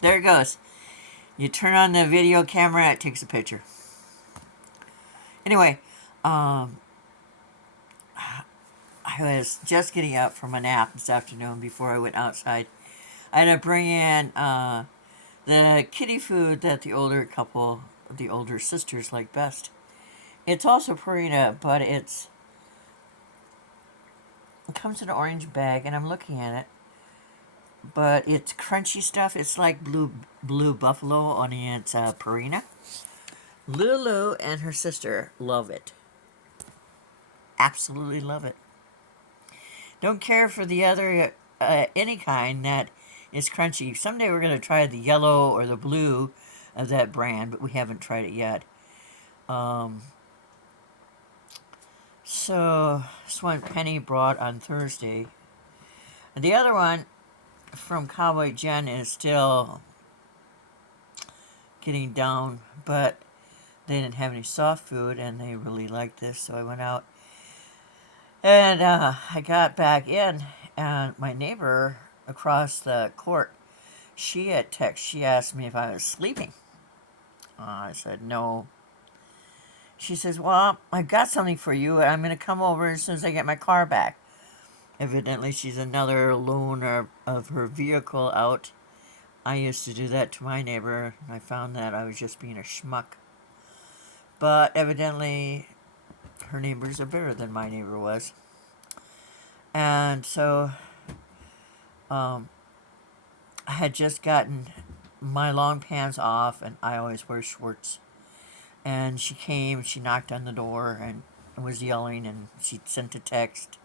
There it goes. You turn on the video camera, it takes a picture. Anyway, um, I was just getting up from a nap this afternoon before I went outside. I had to bring in the kitty food that the older sisters like best. It's also Purina, but it comes in an orange bag, and I'm looking at it. But it's crunchy stuff. It's like blue buffalo, only it's Purina. Lulu and her sister love it. Absolutely love it. Don't care for the other any kind that is crunchy. Someday we're gonna try the yellow or the blue of that brand, but we haven't tried it yet. Um, so this one Penny brought on Thursday. And the other one from Cowboy Jen is still getting down, but they didn't have any soft food and they really liked this, so I went out and I got back in, and my neighbor across the court, she asked me if I was sleeping. I said no. She says, "Well, I've got something for you, and I'm going to come over as soon as I get my car back." Evidently, she's another loaner of her vehicle out. I used to do that to my neighbor, and I found that I was just being a schmuck. But evidently, her neighbors are better than my neighbor was. And so um, I had just gotten my long pants off, and I always wear shorts. And she came, she knocked on the door, and was yelling, and she sent a text.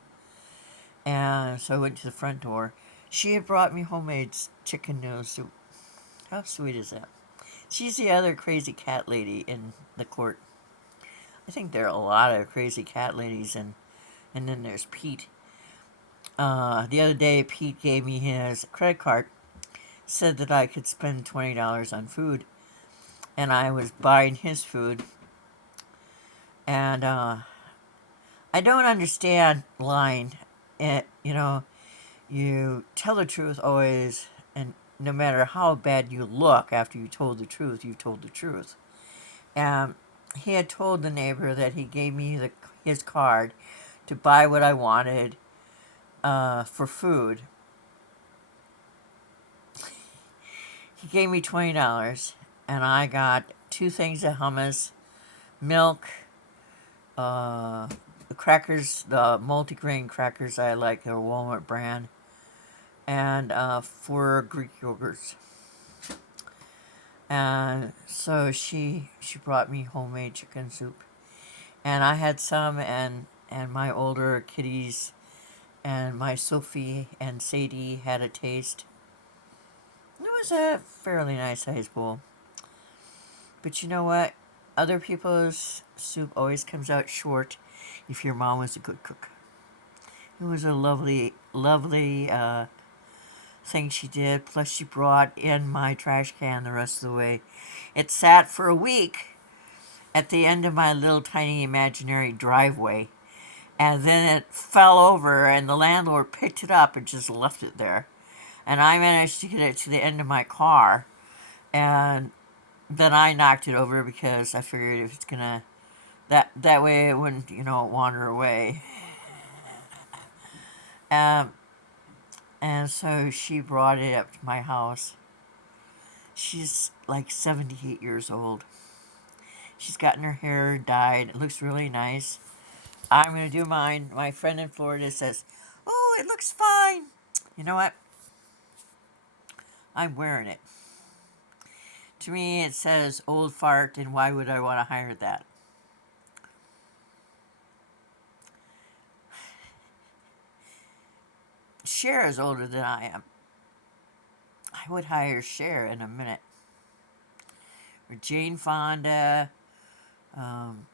And so I went to the front door. She had brought me homemade chicken noodle soup. How sweet is that? She's the other crazy cat lady in the court. I think there are a lot of crazy cat ladies, and then there's Pete. The other day, Pete gave me his credit card, said that I could spend $20 on food, and I was buying his food. And I don't understand lying. You tell the truth always, and no matter how bad you look after you told the truth, you told the truth. And he had told the neighbor that he gave me his card to buy what I wanted for food. He gave me $20, and I got two things of hummus, milk, the crackers, the multigrain crackers I like, they're Walmart brand, and 4 Greek yogurts. And so she brought me homemade chicken soup, and I had some, and my older kitties and my Sophie and Sadie had a taste. It was a fairly nice sized bowl. But you know what? Other people's soup always comes out short if your mom was a good cook. It was a lovely, lovely thing she did. Plus, she brought in my trash can the rest of the way. It sat for a week at the end of my little tiny imaginary driveway. And then it fell over, and the landlord picked it up and just left it there. And I managed to get it to the end of my car. And then I knocked it over because I figured if it's gonna that way it wouldn't wander away. Um, and so she brought it up to my house. She's like 78 years old. She's gotten her hair dyed. It looks really nice. I'm gonna do mine. My friend in Florida says, "Oh, it looks fine." You know what? I'm wearing it. To me, it says old fart, and why would I want to hire that? Cher is older than I am. I would hire Cher in a minute. Or Jane Fonda. Um,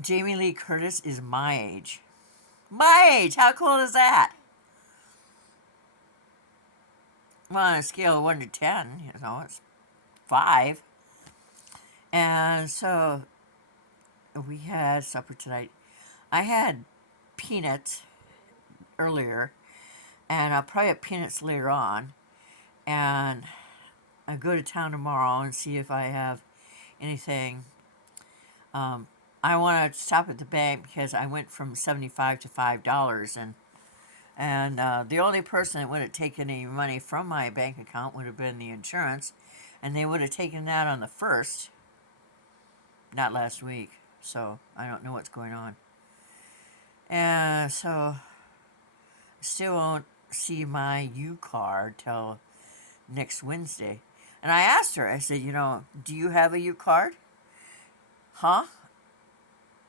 Jamie Lee Curtis is my age. My age! How cool is that? Well, on a scale of 1 to 10, it's 5. And so we had supper tonight. I had peanuts earlier, and I'll probably have peanuts later on. And go to town tomorrow and see if I have anything. I want to stop at the bank because I went from 75 to $5, and the only person that would have taken any money from my bank account would have been the insurance, and they would have taken that on the first, not last week. So I don't know what's going on, and so I still won't see my U card till next Wednesday. And I asked her, I said, do you have a U card? Huh?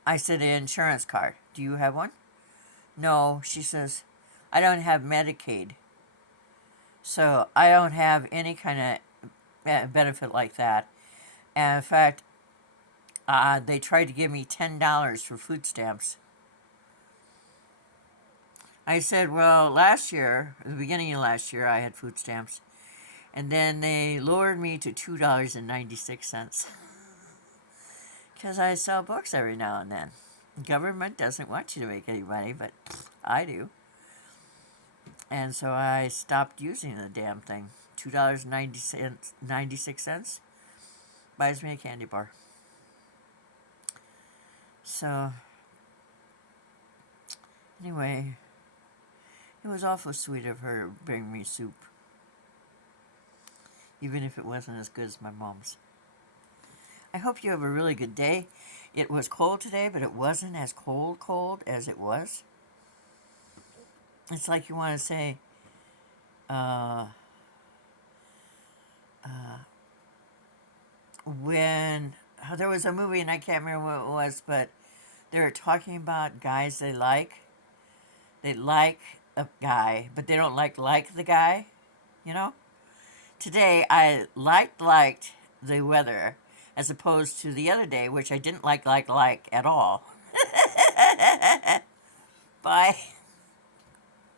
I said, an insurance card. Do you have one? No, she says, I don't have Medicaid. So I don't have any kind of benefit like that. And in fact, they tried to give me $10 for food stamps. I said, well, last year, at the beginning of last year, I had food stamps. And then they lowered me to $2.96. Because I sell books every now and then. The government doesn't want you to make any money, but I do. And so I stopped using the damn thing. $2.96 buys me a candy bar. So, anyway, it was awful sweet of her to bring me soup. Even if it wasn't as good as my mom's. I hope you have a really good day. It was cold today, but it wasn't as cold as it was. It's like you want to say, when there was a movie, and I can't remember what it was, but they were talking about guys they like. They like a guy, but they don't like the guy, you know? Today, I liked the weather as opposed to the other day, which I didn't like at all. Bye.